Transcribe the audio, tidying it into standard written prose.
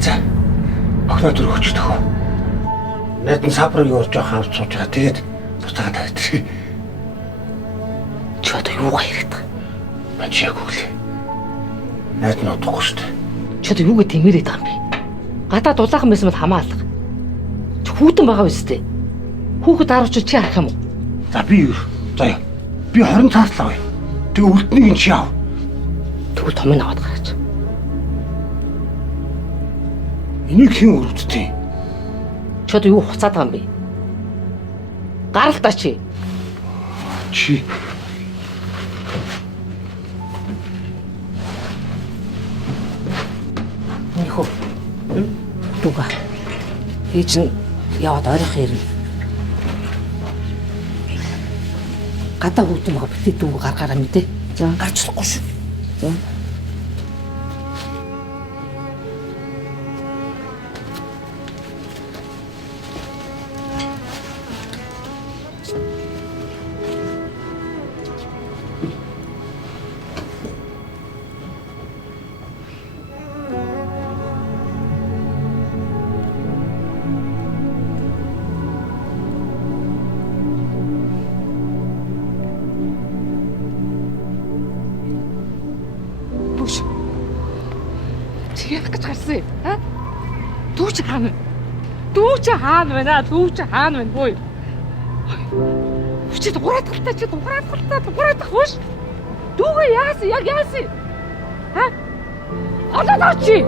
За. Огноо төр өгч төхөө. Найдан сабрыг юурж авах хамт сууж байгаа. Тэгээд буцаагаад тавьчих. Чи одоо юу яриад байгаа? Мань яг үгүй. Найдан удахгүй шүү дээ. Чи одоо юу гэж тэмээрэд байгаа юм бэ? Гадаа дулаахан байсан бол хамаалах. Чи хүүтэн байгаа биз дээ. Хүүхэд аруулч чи харах юм уу? За би юу? За яа. Би 20 цааслаа бай. Тэгээ үлднийг нь чи яав. Тэгвэл томыг аваад гараач. Энийг хэн өрөвдтiin? Чи одоо юу хуцаад байгаа юм бэ? Гарал та чи. Чи Нихөө. Дуга. Ээж нь яваад оройхон ирнэ. Гадаа хүүтэн байгаа битээ дүүг гаргаараа мэдээ. За гарч болохгүй шүү. За. Яах гэж гарсан юм? Аа? Дүүч хаана вэ? Дүүч хаана вэ? Дүүч хаана вэ? Бой. Чи дугараатгалтай чи дугараатах хөөш. Дүүгээ яасан? Яг яасан? Аа? Одоо чи